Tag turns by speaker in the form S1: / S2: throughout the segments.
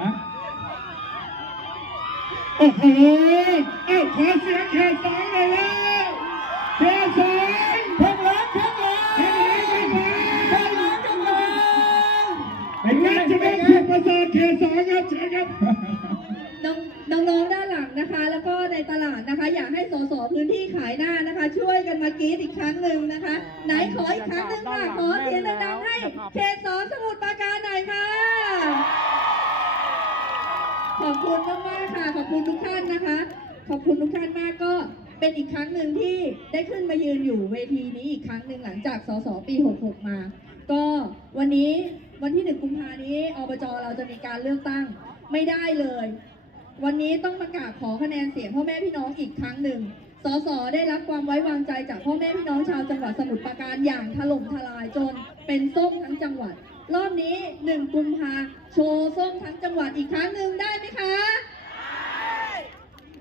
S1: ฮะ
S2: โอ้โหเอ้าขอเสียงแค่สองเลยแล้วแค่สอง
S1: พวกเราพวกเรา
S2: แค่สองแค่สอง
S1: พวกเราพวกเราเป็นไง
S2: งั้นจะ
S1: เป็
S2: น
S1: ไง
S2: ถูกประเสริฐแค่สองครับเชิญครับ
S3: น้องน้องๆด้านหลังนะคะ แล้วก็ในตลาดนะคะ อยากให้สสพื้นที่ขายหน้านะคะ ช่วยกันมากรีดอีกครั้งหนึ่งนะคะ ไหนขออีกครั้งหนึ่งค่ะขอเสียงดังๆให้เขตสองสมุทรปราการหน่อยค่ะ อบคุณมากๆค่ะ ขอบคุณทุกท่านนะคะ ขอบคุณทุกท่านมากก็เป็นอีกครั้งหนึ่งที่ได้ขึ้นมายืนอยู่เวทีนี้อีกครั้งหนึ่งหลังจากสสปี 66 มา ก็วันนี้วันที่หนึ่งกุมภานี้อบจเราจะมีการเลือกตั้งไม่ได้เลย วันนี้ต้องประกาศขอคะแนนเสียงพ่อแม่พี่น้องอีกครั้งหนึ่งสสได้รับความไว้วางใจจากพ่อแม่พี่น้องชาวจังหวัดสมุทรปราการอย่างถล่มทลายจนเป็นส้มทั้งจังหวัด รอบนี้หนึ่งกุมภาโชว์ส้มทั้งจังหวัดอีกครั้งหนึ่งได้ไหมคะ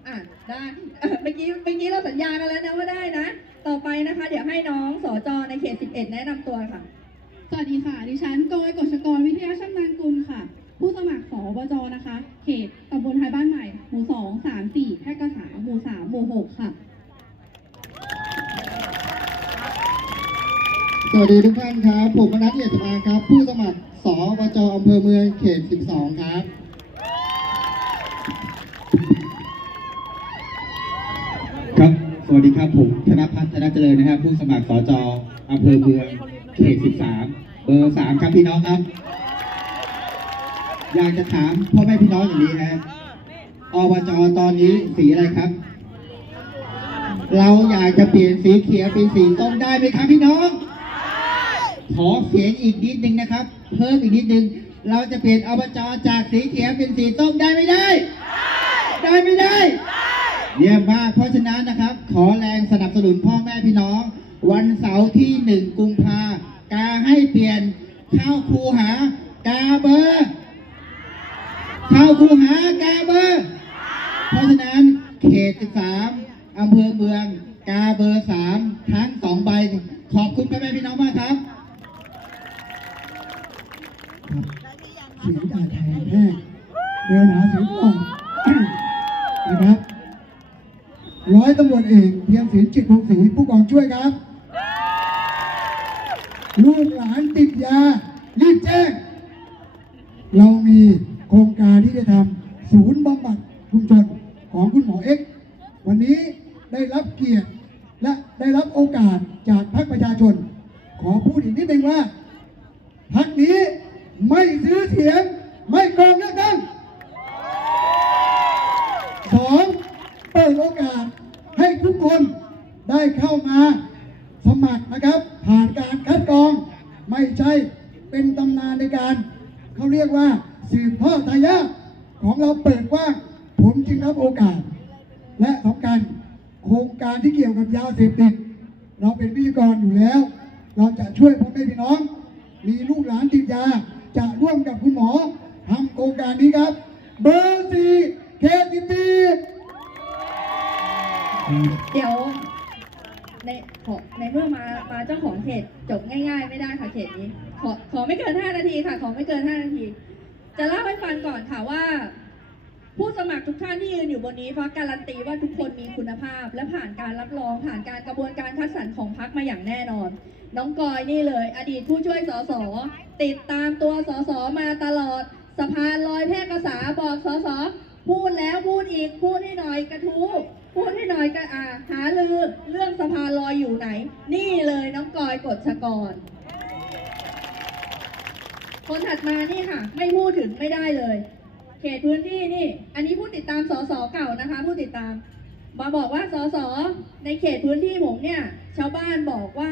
S3: อะได้เอ่อเมื่อกี้เมื่อกี้เราสัญญากันแล้วนะว่าได้นะ ต่อไปนะคะ เดี๋ยวให้น้องสอจอในเขต 11 แนะนำตัวค่ะ
S4: สวัสดีค่ะ ดิฉันโกยกฎชกรวิทยาช่างนานกุลค่ะ ผู้สมัครสอบจนะคะ เขตตำบลไทยบ้านใหม่ หมู่สองสามสี่แพร่กษาหมู่สามหมู่หกค่ะ
S5: สวัสดีทุกท่านครับ ผมมนัสเอียดมาครับ ผู้สมัครสอบจอำเภอเมืองเขต 12 ครับ
S6: ครับ สวัสดีครับผมธนพัฒน์ธนเจริญนะครับ ผู้สมัครสจอำเภอเมืองเขต 13 เบอร์ 3 ครับพี่น้องครับ อยากจะถามพ่อแม่พี่น้องอย่างนี้นะอบจตอนนี้สีอะไรครับ เราอยากจะเปลี่ยนสีเขียวเป็นสีส้มได้ไหมครับพี่น้อง ขอเสียงอีกนิดนึงนะครับ เพิ่มอีกนิดนึง เราจะเปลี่ยนอบจจากสีเขียวเป็นสีส้มได้ไม่ได้ ได้ไม่ได้เยี่ยมมากเพราะฉะนั้นนะครับ ขอแรงสนับสนุนพ่อแม่พี่น้อง วันเสาร์ที่หนึ่งกุมภากาให้เปลี่ยนเข้าคูหากาเบอร์เข้าคูหากาเบอร์เพราะฉะนั้นเขต13อำเภอเมือง กาเบอร์3ทั้งสองใบ ขอบคุณพ่อแม่พี่น้องมากครับ
S7: เสียงจ่าแทนแพทย์เดินหาเสียงก่อนนะครับร้อยตำรวจเอกเพียงศิลป์จิตพงศรีผู้กองช่วยครับลูกหลานติดยา รีบแจ้ง เรามีโครงการที่จะทำศูนย์บำบัดชุมชนของคุณหมอเอ็กซ์วันนี้ได้รับเกียรติและได้รับโอกาสจากพรรคประชาชน ขอพูดอีกนิดนึงว่า พักนี้ไม่ซื้อเสียง ไม่โกงเลือกตั้งสองเปิดโอกาสให้ทุกคนได้เข้ามาสมัครนะครับ ผ่านการคัดกรอง ไม่ใช่เป็นตำนานในการ เขาเรียกว่าสืบทอดทายาท ของเราเปิดกว้าง ผมจึงรับโอกาส และสำคัญโครงการที่เกี่ยวกับยาเสพติด เราเป็นวิทยกรอยู่แล้ว เราจะช่วยพ่อแม่พี่น้อง มีลูกหลานติดยา จะร่วมกับคุณหมอทำโครงการนี้ครับ เบอร์สี่เคสิบี
S3: เดี๋ยวในขอในเมื่อมามาเจ้าของเขตจบง่าย ๆ ไม่ได้ค่ะเขตนี้ ขอขอไม่เกิน 5 นาทีค่ะ ขอไม่เกิน 5 นาที จะเล่าให้ฟังก่อนค่ะว่า ผู้สมัครทุกท่านที่ยืนอยู่บนนี้เพราะการันตีว่าทุกคนมีคุณภาพ และผ่านการรับรองผ่านการกระบวนการคัดสรรของพักมาอย่างแน่นอน น้องกอยนี่เลย อดีตผู้ช่วยสสติดตามตัวสสมาตลอดสะพานลอยแพร่กษาบอกสสพูดแล้วพูดอีกพูดให้หน่อยกระทู้พูดให้หน่อยกระอาหาลือเรื่องสะพานลอยอยู่ไหน นี่เลยน้องกอยกฎชกร คนถัดมานี่ค่ะ ไม่พูดถึงไม่ได้เลย เขตพื้นที่นี่ อันนี้ผู้ติดตามสสเก่านะคะ ผู้ติดตาม มาบอกว่าสสในเขตพื้นที่ผมเนี่ย ชาวบ้านบอกว่า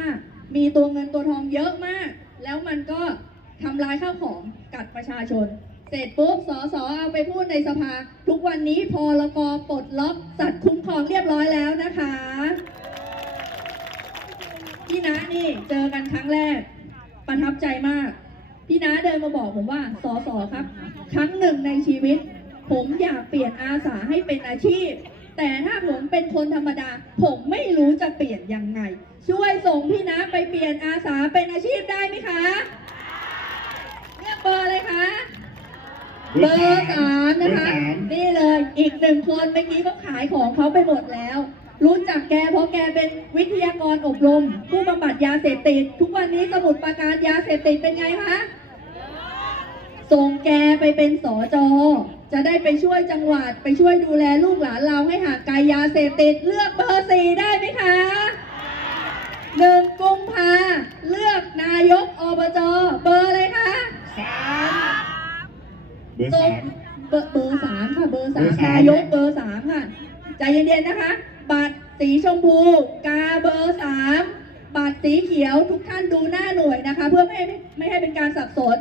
S3: มีตัวเงินตัวทองเยอะมาก แล้วมันก็ทำลายข้าวของกัดประชาชน เสร็จปุ๊บสสเอาไปพูดในสภา ทุกวันนี้พลกปลดล็อกสัตว์คุ้มครองเรียบร้อยแล้วนะคะพี่นะนี่เจอกันครั้งแรก ประทับใจมาก พี่น้าเดินมาบอกผมว่าสอสอครับ ครั้งหนึ่งในชีวิต ผมอยากเปลี่ยนอาสาให้เป็นอาชีพ แต่ถ้าผมเป็นคนธรรมดา ผมไม่รู้จะเปลี่ยนยังไง ช่วยส่งพี่น้าไปเปลี่ยนอาสาเป็นอาชีพได้ไหมคะเลือกเบอร์เลยคะเบอร์สามนะคะ
S2: เบอร์สาม
S3: นี่เลยอีกหนึ่งคนเมื่อกี้ก็ขายของเขาไปหมดแล้ว รู้จักแกเพราะแกเป็นวิทยากรอบรม ผู้บำบัดยาเสพติด ทุกวันนี้สมุดประการยาเสพติดเป็นไงคะส่งแกไปเป็นสอจอจะได้ไปช่วยจังหวัดไปช่วยดูแลลูกหลานเราให้ห่างไกลยาเสพติดเลือกเบอร์สี่ได้ไหมคะหนึ่งกุมภาเลือกนายกอบจเบอร์อะไรคะ
S2: สามเบอร์
S3: ส่
S2: สางม
S3: เบอร์เบอร์สามค่ะเบอร์สา
S2: เบอ
S3: ม
S2: ร์สาม
S3: นายกเบอร์สามค่ะใจเย็นๆนะคะ บัตรสีชมพู กาเบอร์สามบัตรสีเขียวทุกท่านดูหน้าหน่วยนะคะ เพื่อไม่ให้ไม่ให้เป็นการสับสน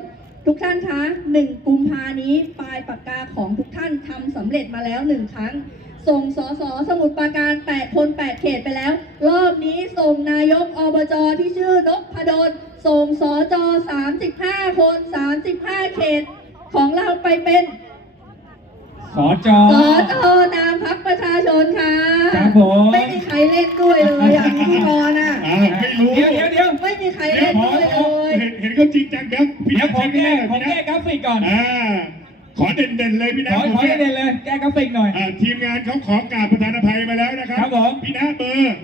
S3: ทุกท่านคะหนึ่งกุมภานี้ปลายปากกาของทุกท่านทำสำเร็จมาแล้วหนึ่งครั้ง ส่งสสสมุทรปราการ 8 คน 8 เขตไปแล้ว รอบนี้ส่งนายกอบจที่ชื่อนพดลส่งสจ35 คน 35 เขตของเราไปเป็น
S1: สอจอ
S3: สจนามพักประชาชนค่ะ
S1: ครับผม
S3: ไม่มีใครเล่นด้วยเลยอะพิธีกรอะ
S2: อ้าวไม่รู้
S1: เดี๋ยวเดี๋ยวเดี๋ยว
S3: ไม่มีใคร
S2: เดี๋ย
S3: เล่
S2: วนขอ
S3: ด้วย
S2: ข
S3: เล
S2: อยเห็นเห็นเขาจริงจังครับพี่
S1: เดี๋ยวผมแก้
S2: หน่อย
S1: ผม
S2: พี่
S1: แก้
S2: นะ
S1: กราฟิกก่อน
S2: อ่าขอเด่นๆเลยพี่
S1: ข
S2: นะ
S1: อขอเด่นๆเลยแก้กราฟิกหน่อย
S2: อ่าทีมงานเขาขอกราบประธานอภัยมาแล้วนะครับ
S1: ครับผม
S2: พี่นะเบอร์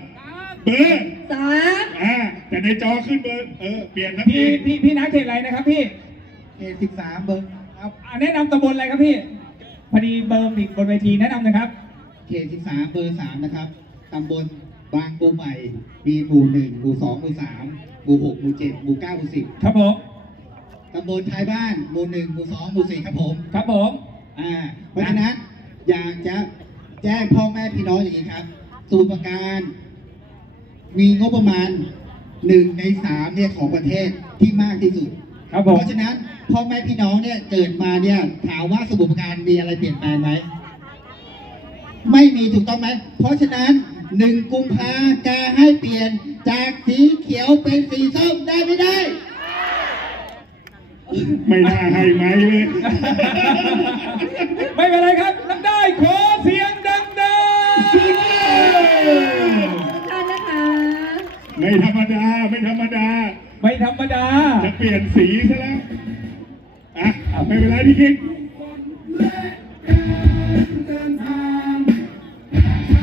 S2: เบอร์
S3: สาม
S2: อ่าแต่ในจอขึ้นเบอร์เออเปลี่ยนทัน
S1: พี่
S2: ที
S1: พี่พี่นักเขตอะไรนะครับพี่
S6: เขตสิบสามเบอร์ครับ
S1: อ่าแนะนำตำบลอะไรครับพี่ พอดีเบอร์อีกบนเวทีแนะนำหนะครับ
S6: เขตสิบสามเบอร์สามนะครับ ตำบลบางปูใหม่ มีหมู่หนึ่งหมู่สองหมู่สามหมู่หกหมู่เจ็ดหมู่เก้าหมู่สิบ
S1: ครับผม
S6: ตำบลท้ายบ้าน หมู่หนึ่งหมู่สองหมู่สี่ครับผม
S1: ครับผม
S6: อ่า เพราะฉะนั้นอยากจะแจ้งพ่อแม่พี่น้องอย่างนี้ครับสูตรประการ มีงบประมาณหนึ่งในสามเนี่ยของประเทศที่มากที่สุด
S1: ครับผม
S6: เพราะฉะนั้น พ่อแม่พี่น้องเนี่ยเกิดมาเนี่ยถามว่าสมุทรปราการมีอะไรเปลี่ยนแปลงไหมไม่มีถูกต้องไหม เพราะฉะนั้นหนึ่งกุมภาจะให้เปลี่ยนจากสีเขียวเป็นสีส้มได้ไม่ได้
S2: ไม่น่าให้ไหมเลย
S1: ไม่เป็นไรครับรับได้ขอเสียงดัง
S3: ทุกท่านนะคะ
S2: ไม่ธรรมดา ไม่ธรรมดา
S1: ๆไม่ธรรมดา
S2: จะเปลี่ยนสีซะแล้วอะ ไม่เป็นไรพี่คิง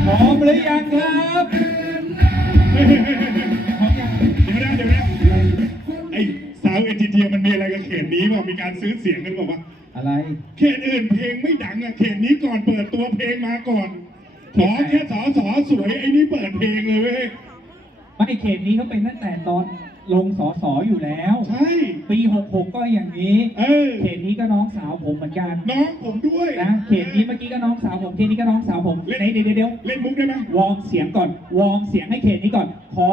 S1: พร้อมหรือยังครับพร้อมยัง
S2: เดี๋ยวนะเดี๋ยวนะไอ้สาวเอจิเทียมันมีอะไรกับเขตนี้ป่ะมีการซื้อเสียงกันบอกว่า
S1: อะไร
S2: เขตอื่นเพลงไม่ดังอะเขตนี้ก่อนเปิดตัวเพลงมาก่อน ขอแค่สอสอสวยไอ้นี่เปิดเพลงเลยเว้ย
S1: ไม่เขตนี้เขาเป็นตั้งแต่ตอน ลงสอสออยู่แล้ว
S2: ใช่
S1: ปี 66 ก็อย่างนี้
S2: เออ
S1: เขตนี้ก็น้องสาวผมเหมือนกัน
S2: น้องผมด้วย
S1: นะเขตนี้เมื่อกี้ก็น้องสาวผมเขตนี้ก็น้องสาวผม
S2: เล่น
S1: ในเดี๋ยวเดี๋ยว
S2: เล่นมุกได้ไหม
S1: วอร์มเสียงก่อน วอร์มเสียงให้เขตนี้ก่อน ขอ